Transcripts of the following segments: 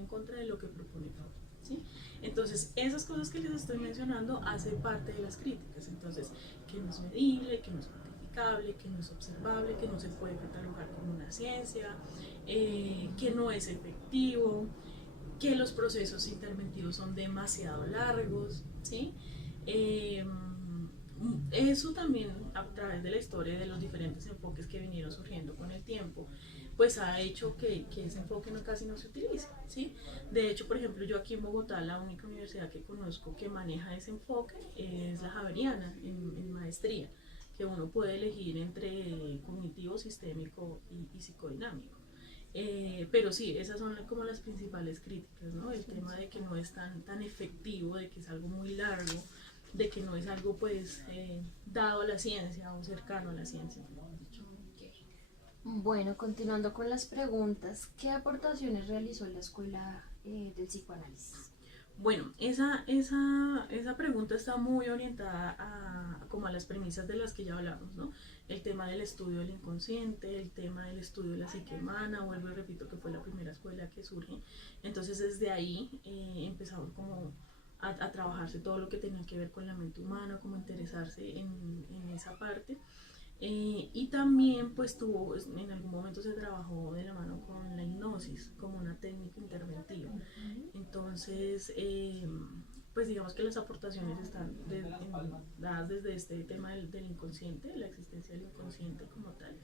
en contra de lo que propone Freud, ¿sí? Entonces, esas cosas que les estoy mencionando hacen parte de las críticas. Entonces, que no es medible, que no es cuantificable, que no es observable, que no se puede catalogar como una ciencia, que no es efectivo, que los procesos interventivos son demasiado largos, ¿sí? Eh, Eso también a través de la historia de los diferentes enfoques que vinieron surgiendo con el tiempo, pues ha hecho que ese enfoque no, casi no se utilice, ¿sí? De hecho, por ejemplo, yo aquí en Bogotá, la única universidad que conozco que maneja ese enfoque es la Javeriana, en maestría, que uno puede elegir entre cognitivo, sistémico y psicodinámico. Pero sí, esas son como las principales críticas, ¿no? El tema de que no es tan efectivo, de que es algo muy largo, de que no es algo pues dado a la ciencia o cercano a la ciencia. Bueno, continuando con las preguntas, ¿qué aportaciones realizó la escuela del psicoanálisis? Bueno, esa pregunta está muy orientada como a las premisas de las que ya hablamos, ¿no? El tema del estudio del inconsciente, el tema del estudio de la psique humana, vuelvo y repito que fue la primera escuela que surge. Entonces desde ahí empezamos como a trabajarse todo lo que tenía que ver con la mente humana, como interesarse en esa parte. Y también pues tuvo, en algún momento se trabajó de la mano con la hipnosis como una técnica interventiva. Entonces, pues digamos que las aportaciones están dadas desde este tema del inconsciente, la existencia del inconsciente como tal.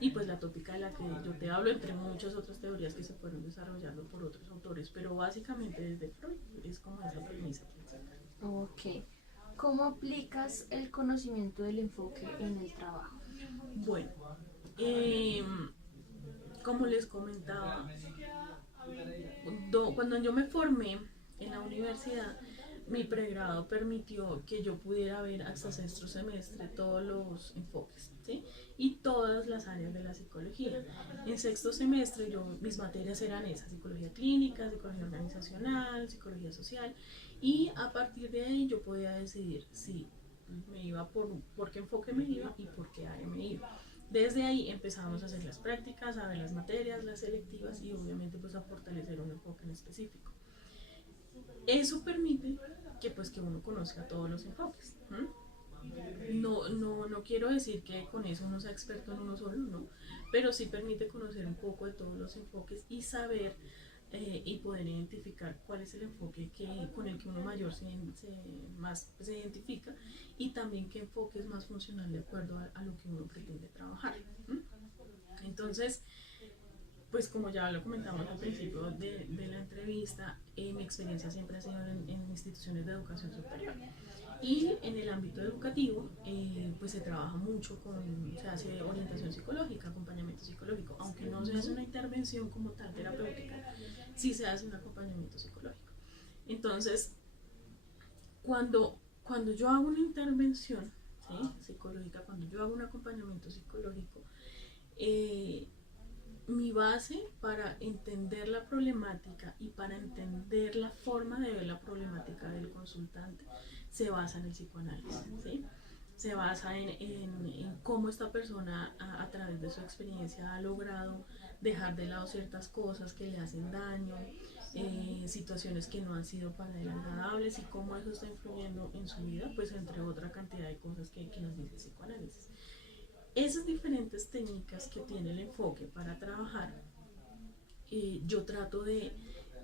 Y pues la tópica de la que yo te hablo, entre muchas otras teorías que se fueron desarrollando por otros autores, pero básicamente desde Freud es como esa premisa principal. Ok. ¿Cómo aplicas el conocimiento del enfoque en el trabajo? Bueno, eh, como les comentaba, cuando yo me formé en la universidad, mi pregrado permitió que yo pudiera ver hasta sexto semestre todos los enfoques, ¿sí? Y todas las áreas de la psicología. En sexto semestre mis materias eran esas: psicología clínica, psicología organizacional, psicología social, y a partir de ahí yo podía decidir si me iba por qué enfoque me iba y por qué área me iba. Desde ahí empezamos a hacer las prácticas, a ver las materias, las selectivas y obviamente pues a fortalecer un enfoque en específico. Eso permite que uno conozca todos los enfoques. No quiero decir que con eso uno sea experto en uno solo, no, pero sí permite conocer un poco de todos los enfoques y saber y poder identificar cuál es el enfoque con el que uno mayor más se identifica, y también qué enfoque es más funcional de acuerdo a lo que uno pretende trabajar. Entonces, pues como ya lo comentamos al principio de la entrevista, mi experiencia siempre ha sido en instituciones de educación superior. Y en el ámbito educativo, pues se trabaja mucho se hace orientación psicológica, acompañamiento psicológico, aunque no se hace una intervención como tal terapéutica, sí se hace un acompañamiento psicológico. Entonces, cuando yo hago una intervención, ¿sí?, psicológica, cuando yo hago un acompañamiento psicológico, eh, mi base para entender la problemática y para entender la forma de ver la problemática del consultante se basa en el psicoanálisis, ¿sí? Se basa en cómo esta persona a través de su experiencia ha logrado dejar de lado ciertas cosas que le hacen daño, situaciones que no han sido para él agradables, y cómo eso está influyendo en su vida, pues entre otra cantidad de cosas que nos dice el psicoanálisis. Esas diferentes técnicas que tiene el enfoque para trabajar, yo trato de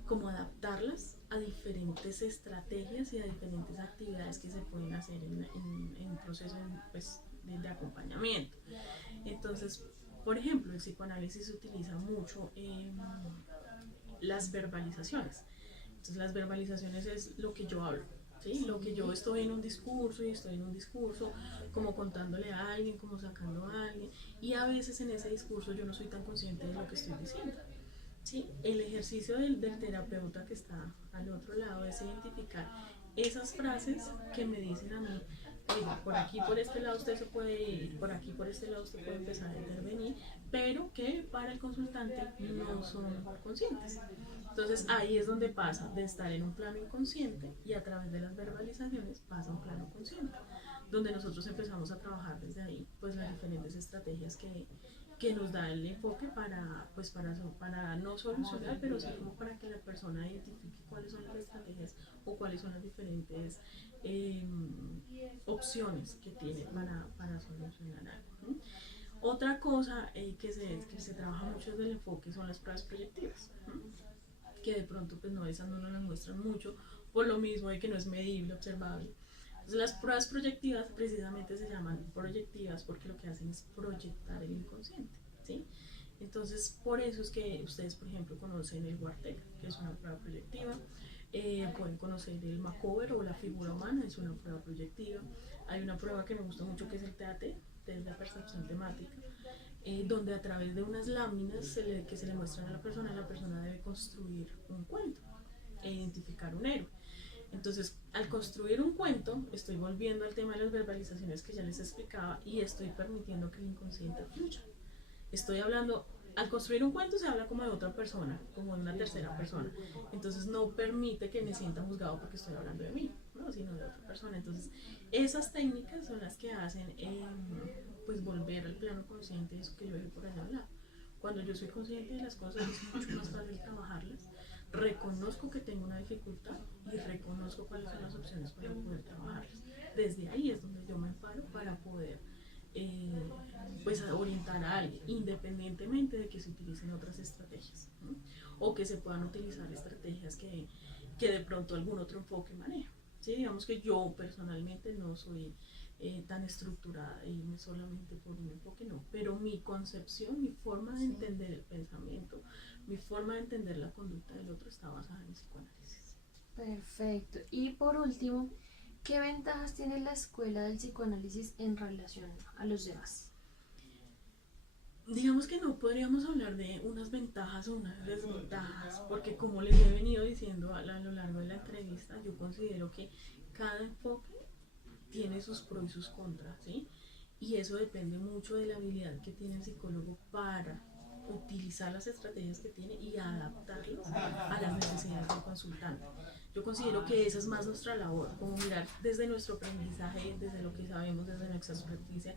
como adaptarlas a diferentes estrategias y a diferentes actividades que se pueden hacer en un proceso pues, de acompañamiento. Entonces, por ejemplo, el psicoanálisis se utiliza mucho las verbalizaciones. Entonces, las verbalizaciones es lo que yo hablo, ¿sí? Lo que yo estoy en un discurso y estoy en un discurso como contándole a alguien, como sacando a alguien, y a veces en ese discurso yo no soy tan consciente de lo que estoy diciendo. ¿Sí? El ejercicio del terapeuta que está al otro lado es identificar esas frases que me dicen a mí: por aquí, por este lado usted se puede ir, por aquí, por este lado usted puede empezar a intervenir, pero que para el consultante no son conscientes. Entonces ahí es donde pasa de estar en un plano inconsciente y a través de las verbalizaciones pasa a un plano consciente, donde nosotros empezamos a trabajar desde ahí pues las diferentes estrategias que nos da el enfoque para, pues para no solucionar, pero sí como para que la persona identifique cuáles son las estrategias o cuáles son las diferentes eh, opciones que tiene para solucionar algo, ¿no? Otra cosa que se trabaja mucho desde el enfoque son las pruebas proyectivas, ¿no? Que de pronto pues no, esas no nos las muestran mucho, por lo mismo de que no es medible, observable. Entonces, las pruebas proyectivas precisamente se llaman proyectivas porque lo que hacen es proyectar el inconsciente, ¿sí? Entonces, por eso es que ustedes, por ejemplo, conocen el Wartec, que es una prueba proyectiva. Pueden conocer el Macover o la figura humana, es una prueba proyectiva. Hay una prueba que me gusta mucho que es el TAT, test de percepción temática, donde a través de unas láminas que se le muestran a la persona debe construir un cuento e identificar un héroe. Entonces, al construir un cuento, estoy volviendo al tema de las verbalizaciones que ya les explicaba y estoy permitiendo que el inconsciente fluya. Estoy hablando, al construir un cuento se habla como de otra persona, como de una tercera persona. Entonces no permite que me sienta juzgado porque estoy hablando de mí, ¿no? Sino de otra persona. Entonces, esas técnicas son las que hacen pues volver al plano consciente eso que yo dejé por allá al lado. Cuando yo soy consciente de las cosas es mucho más fácil trabajarlas. Reconozco que tengo una dificultad y reconozco cuáles son las opciones para poder trabajarlas. Desde ahí es donde yo me amparo para poder pues orientar a alguien, independientemente de que se utilicen otras estrategias, ¿no? O que se puedan utilizar estrategias que de pronto algún otro enfoque maneja. ¿Sí? Digamos que yo personalmente no soy tan estructurada y solamente por un enfoque, no, pero mi concepción, mi forma de entender el pensamiento, mi forma de entender la conducta del otro está basada en el psicoanálisis. Perfecto. Y por último, ¿qué ventajas tiene la escuela del psicoanálisis en relación a los demás? Digamos que no podríamos hablar de unas ventajas o unas desventajas, porque como les he venido diciendo a lo largo de la entrevista, yo considero que cada enfoque tiene sus pros y sus contras, ¿sí? Y eso depende mucho de la habilidad que tiene el psicólogo para utilizar las estrategias que tiene y adaptarlas a las necesidades del consultante. Yo considero que esa es más nuestra labor, como mirar desde nuestro aprendizaje, desde lo que sabemos, desde nuestra experticia,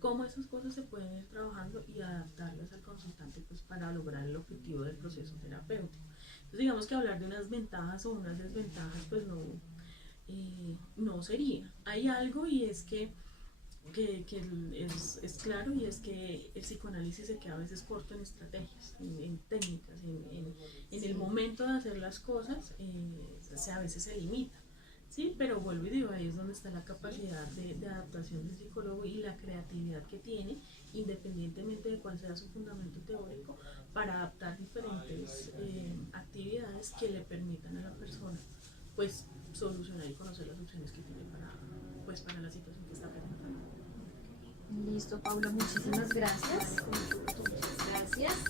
cómo esas cosas se pueden ir trabajando y adaptarlas al consultante pues, para lograr el objetivo del proceso terapéutico. Entonces digamos que hablar de unas ventajas o unas desventajas pues no sería. Hay algo y es que es claro y es que el psicoanálisis se queda a veces corto en estrategias, en técnicas, en el momento de hacer las cosas, a veces se limita. Sí, pero vuelvo y digo, ahí es donde está la capacidad de adaptación del psicólogo y la creatividad que tiene, independientemente de cuál sea su fundamento teórico, para adaptar diferentes actividades que le permitan a la persona pues solucionar y conocer las opciones que tiene para la situación que está presentando. Listo, Paula, muchísimas gracias. Gracias.